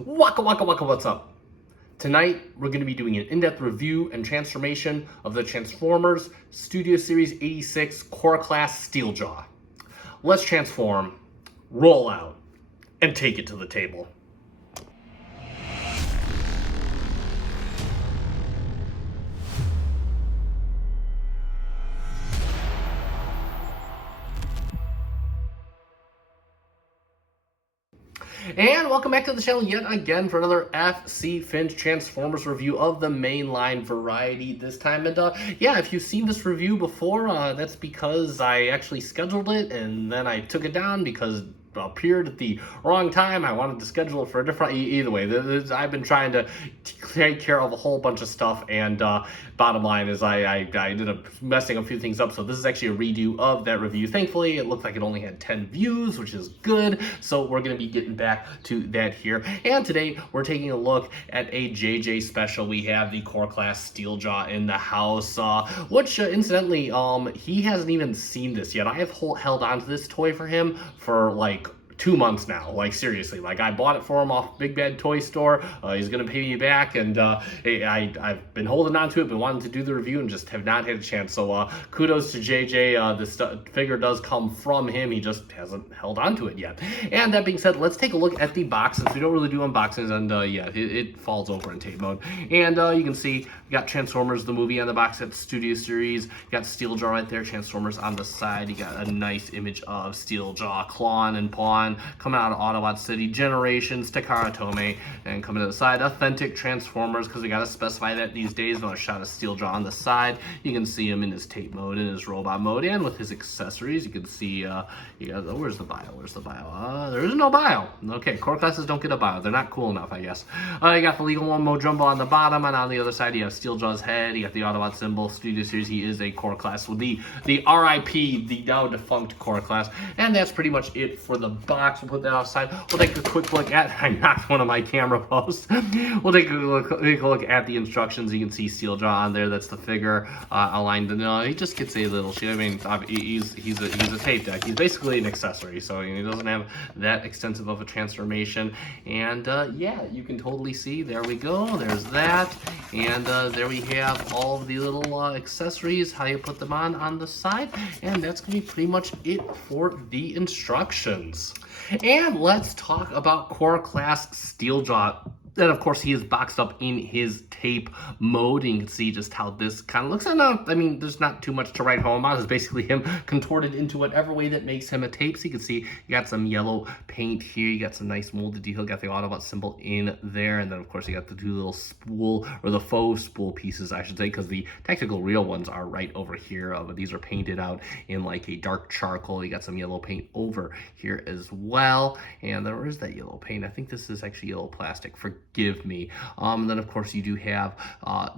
Waka waka waka, what's up? Tonight, we're going to be doing an in-depth review and transformation of the Transformers Studio Series 86 Core Class Steeljaw. Let's transform, roll out, and take it to the table. And welcome back to the channel yet again for another FC Finch Transformers review of the mainline variety this time. And yeah, if you've seen this review before, that's because I actually scheduled it and then I took it down because it appeared at the wrong time. I wanted to schedule it for a different, either way. I've been trying to take care of a whole bunch of stuff, and bottom line is I ended up messing a few things up, so this is actually a redo of that review. Thankfully, it looked like it only had 10 views, which is good, so we're going to be getting back to that here. And today, we're taking a look at a JJ special. We have the Core Class Steeljaw in the house, which, incidentally, he hasn't even seen this yet. I have held on to this toy for him for, like, 2 months now, like seriously. Like, I bought it for him off Big Bad Toy Store. He's gonna pay me back, and I've been holding on to it, but wanted to do the review and just have not had a chance. So kudos to JJ. This figure does come from him. He just hasn't held on to it yet. And that being said, let's take a look at the box, since we don't really do unboxings, and yeah, it falls over in tape mode. And you can see we got Transformers the movie on the box at Studio Series. You got Steeljaw right there, Transformers on the side. You got a nice image of Steeljaw clawing and pawing, coming out of Autobot City, Generations, Takara Tome, and coming to the side, Authentic Transformers, because we got to specify that these days. Another shot of Steeljaw on the side. You can see him in his tape mode, in his robot mode, and with his accessories. You can see, you got, oh, where's the bio? Where's the bio? There is no bio. Okay, core classes don't get a bio. They're not cool enough, I guess. You got the Legal One Mo Jumbo on the bottom, and on the other side, you have Steeljaw's head. You got the Autobot symbol, Studio Series. He is a core class with the RIP, the now defunct core class. And that's pretty much it for the box. We'll put that outside. We'll take a quick look at, I knocked one of my camera posts. We'll take a look at the instructions. You can see Steeljaw on there. That's the figure aligned. No, he just gets a little shit. I mean, he's a tape deck. He's basically an accessory, so he doesn't have that extensive of a transformation. And yeah, you can totally see. There we go. There's that. And there we have all of the little accessories, how you put them on the side. And that's going to be pretty much it for the instructions. And let's talk about Core Class Steeljaw. Then, of course, he is boxed up in his tape mode, and you can see just how this kind of looks. And I mean, there's not too much to write home about. It's basically him contorted into whatever way that makes him a tape. So you can see you got some yellow paint here. You got some nice molded detail. You got the Autobot symbol in there. And then, of course, you got the two little spool, or the faux spool pieces, I should say, because the technical real ones are right over here. But these are painted out in like a dark charcoal. You got some yellow paint over here as well. And there is that yellow paint. I think this is actually yellow plastic. Forgive me. And then, of course, you do have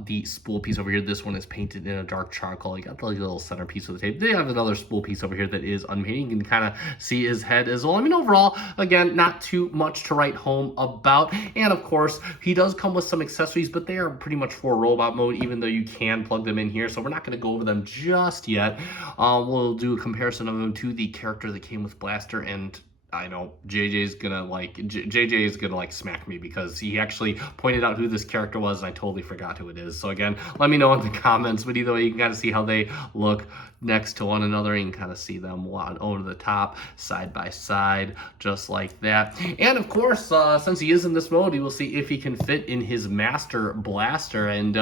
the spool piece over here. This one is painted in a dark charcoal. You got the little centerpiece of the tape. They have another spool piece over here that is unpainted. You can kind of see his head as well. I mean, overall, again, not too much to write home about. And, of course, he does come with some accessories, but they are pretty much for robot mode, even though you can plug them in here. So we're not going to go over them just yet. We'll do a comparison of them to the character that came with Blaster, and I know JJ is gonna like smack me because he actually pointed out who this character was, and I totally forgot who it is. So again, let me know in the comments. But either way, you can kind of see how they look next to one another. You can kind of see them over the top, side by side, just like that. And of course, since he is in this mode, you will see if he can fit in his Master Blaster, and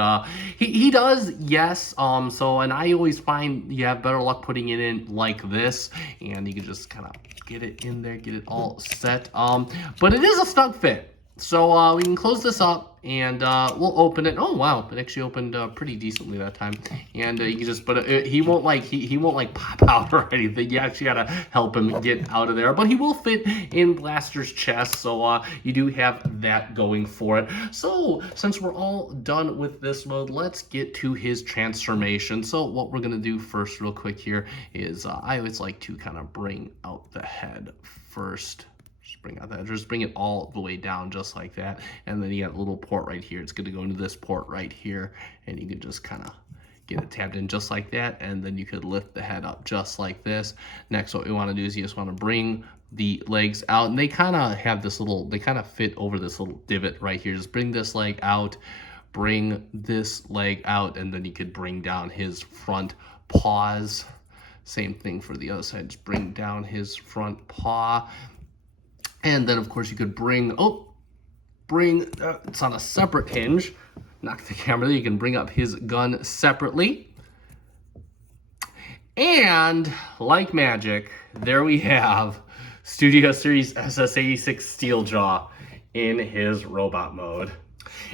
he does, yes. So, and I always find you have better luck putting it in like this, and you can just kind of get it in there, get it all set. But it is a snug fit. So we can close this up, and we'll open it. Oh wow, it actually opened pretty decently that time. And you can just, but he won't like he won't like pop out or anything. You actually gotta help him get out of there. But he will fit in Blaster's chest, so you do have that going for it. So since we're all done with this mode, let's get to his transformation. So what we're gonna do first, real quick here, is I always like to kind of bring out the head first. Just bring it all the way down, just like that. And then you got a little port right here. It's going to go into this port right here, and you can just kind of get it tabbed in just like that, and then you could lift the head up just like this. Next, what we want to do is you just want to bring the legs out, and they kind of have this little, they kind of fit over this little divot right here. Just bring this leg out, bring this leg out, and then you could bring down his front paws. Same thing for the other side, just bring down his front paw. And then of course you could bring, it's on a separate hinge. Knock the camera there. You can bring up his gun separately. And like magic, there we have Studio Series SS86 Steeljaw in his robot mode.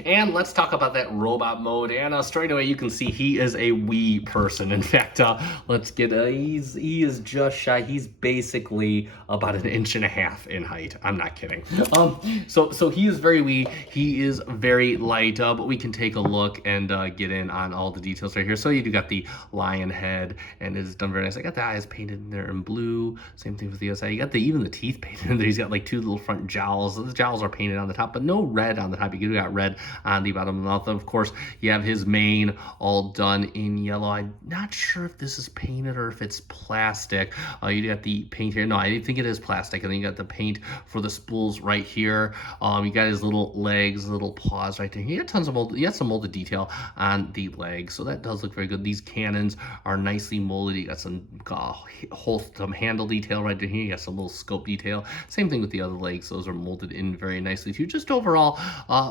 And let's talk about that robot mode. And straight away, you can see he is a wee person. In fact, let's get, he is just shy. He's basically about 1.5 inches in height. I'm not kidding. So he is very wee. He is very light, but we can take a look and get in on all the details right here. So you do got the lion head, and it is done very nice. I got the eyes painted in there in blue. Same thing with the other side. You got even the teeth painted in there. He's got like 2 little front jowls. The jowls are painted on the top, but no red on the top. You got red on the bottom of the mouth. Of course, you have his mane all done in yellow. I'm not sure if this is painted or if it's plastic. You got the paint here. No, I think it is plastic. And then you got the paint for the spools right here. You got his little legs, little paws right there. He had tons of molded, he had some molded detail on the legs, so that does look very good. These cannons are nicely molded. You got some some handle detail right there. You got some little scope detail. Same thing with the other legs. Those are molded in very nicely too. Just overall,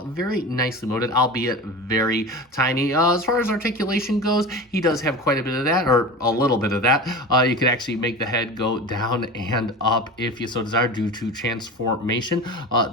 very nicely molded, albeit very tiny. As far as articulation goes, he does have quite a bit of that, or a little bit of that. You could actually make the head go down and up if you so desire due to transformation.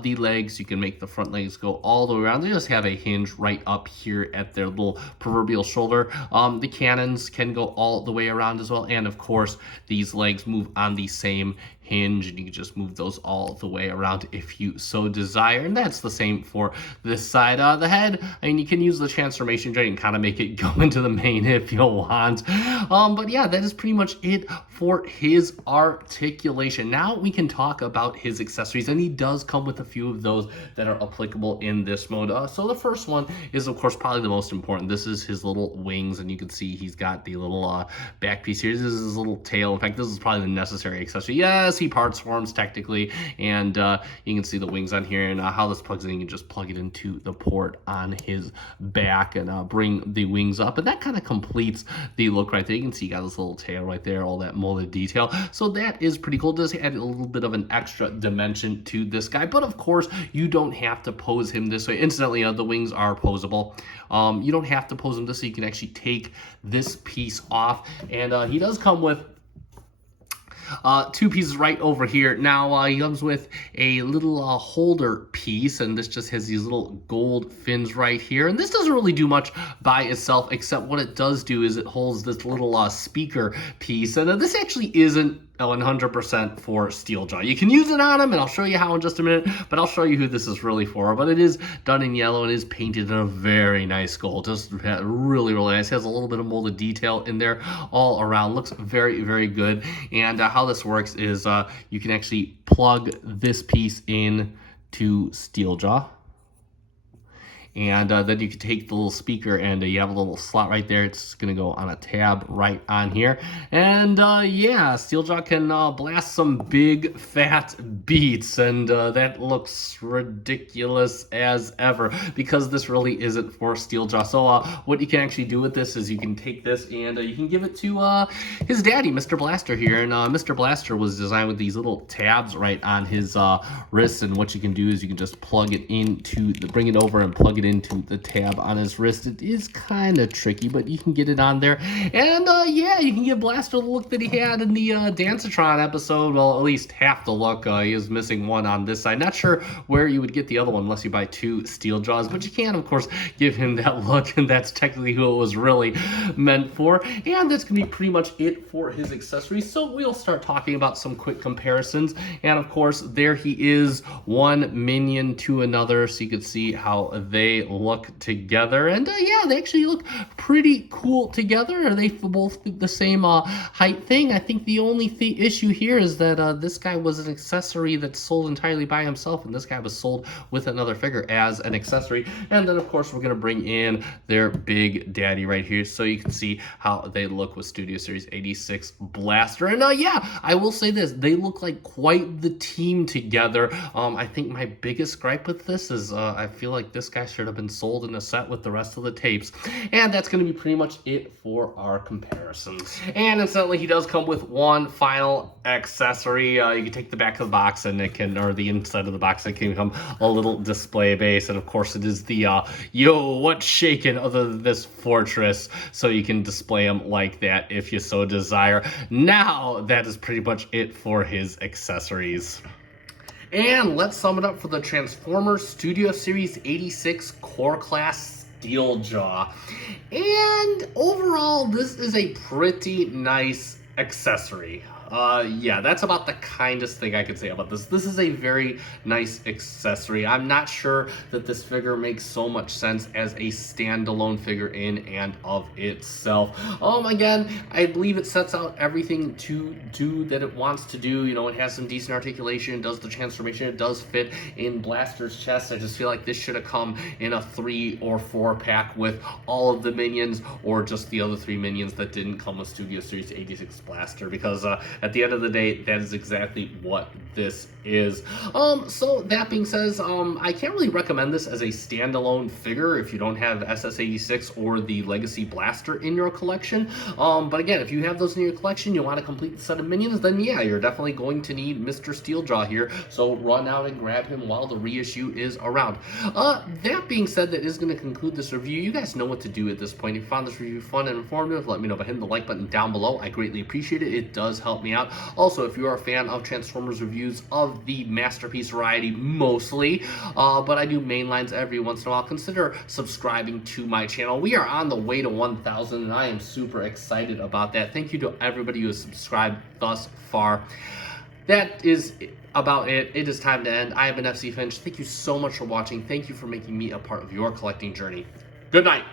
The legs, you can make the front legs go all the way around. They just have a hinge right up here at their little proverbial shoulder. The cannons can go all the way around as well, and of course these legs move on the same hinge, and you can just move those all the way around if you so desire. And that's the same for this side. The head, I mean, you can use the transformation joint and kind of make it go into the main if you want. But yeah, that is pretty much it for his articulation. Now we can talk about his accessories, and he does come with a few of those that are applicable in this mode. So the first one is, of course, probably the most important. This is his little wings, and you can see he's got the little back piece here. This is his little tail. In fact, this is probably the necessary accessory. Yes, he parts forms technically, and you can see the wings on here, and how this plugs in. You can just plug it into the port on his back and bring the wings up, and that kind of completes the look right there. You can see you got this little tail right there, all that molded detail. So that is pretty cool. It does add a little bit of an extra dimension to this guy, but of course you don't have to pose him this way. Incidentally, the wings are posable. You don't have to pose him this way. You can actually take this piece off, and he does come with 2 pieces right over here. Now he comes with a little holder piece, and this just has these little gold fins right here, and this doesn't really do much by itself, except what it does do is it holds this little speaker piece, and this actually isn't 100% for Steeljaw. You can use it on him, and I'll show you how in just a minute, but I'll show you who this is really for. But it is done in yellow and is painted in a very nice gold. Just really, really nice. It has a little bit of molded detail in there all around. Looks very, very good. And how this works is you can actually plug this piece in to Steeljaw. And then you can take the little speaker, and you have a little slot right there. It's going to go on a tab right on here. And yeah, Steeljaw can blast some big fat beats, and that looks ridiculous as ever because this really isn't for Steeljaw. So what you can actually do with this is you can take this and you can give it to his daddy, Mr. Blaster here. And Mr. Blaster was designed with these little tabs right on his wrists, and what you can do is you can just plug it into bring it over and plug it into the tab on his wrist. It is kind of tricky, but you can get it on there. And yeah, you can give Blaster the look that he had in the Dancetron episode. Well, at least half the look. He is missing one on this side. Not sure where you would get the other one unless you buy 2 Steeljaws, but you can, of course, give him that look, and that's technically who it was really meant for. And that's going to be pretty much it for his accessories. So we'll start talking about some quick comparisons. And of course, there he is, one minion to another, so you can see how they they look together. And yeah, they actually look pretty cool together. They both the same height thing. I think the only issue here is that this guy was an accessory that's sold entirely by himself, and this guy was sold with another figure as an accessory. And then of course we're gonna bring in their big daddy right here, so you can see how they look with Studio Series 86 Blaster. And yeah, I will say this, they look like quite the team together. I think my biggest gripe with this is I feel like this guy should have been sold in a set with the rest of the tapes. And that's going to be pretty much it for our comparisons. And incidentally, he does come with one final accessory. You can take the back of the box and it can, or the inside of the box, it can become a little display base. And of course it is the yo, what's shaking other than this fortress, so you can display them like that if you so desire. Now that is pretty much it for his accessories. And let's sum it up for the Transformers Studio Series 86 Core Class Steeljaw. And overall, this is a pretty nice accessory. Yeah, that's about the kindest thing I could say about this. This is a very nice accessory. I'm not sure that this figure makes so much sense as a standalone figure in and of itself. Again, I believe it sets out everything to do that it wants to do. You know, it has some decent articulation, it does the transformation, it does fit in Blaster's chest. I just feel like this should have come in a 3 or 4 pack with all of the minions, or just the other 3 minions that didn't come with Studio Series 86 Blaster, because at the end of the day, that is exactly what this is. So that being said, I can't really recommend this as a standalone figure if you don't have SS86 or the Legacy Blaster in your collection. But again, if you have those in your collection, you want to complete the set of minions, then yeah, you're definitely going to need Mr. Steeljaw here. So run out and grab him while the reissue is around. That being said, that is going to conclude this review. You guys know what to do at this point. If you found this review fun and informative, let me know by hitting the like button down below. I greatly appreciate it. It does help me out. Also, if you are a fan of Transformers reviews of the Masterpiece variety mostly, but I do main lines every once in a while, consider subscribing to my channel. We are on the way to 1,000 and I am super excited about that. Thank you to everybody who has subscribed thus far. That is about it. It is time to end. I have been FC Finch. Thank you so much for watching. Thank you for making me a part of your collecting journey. Good night.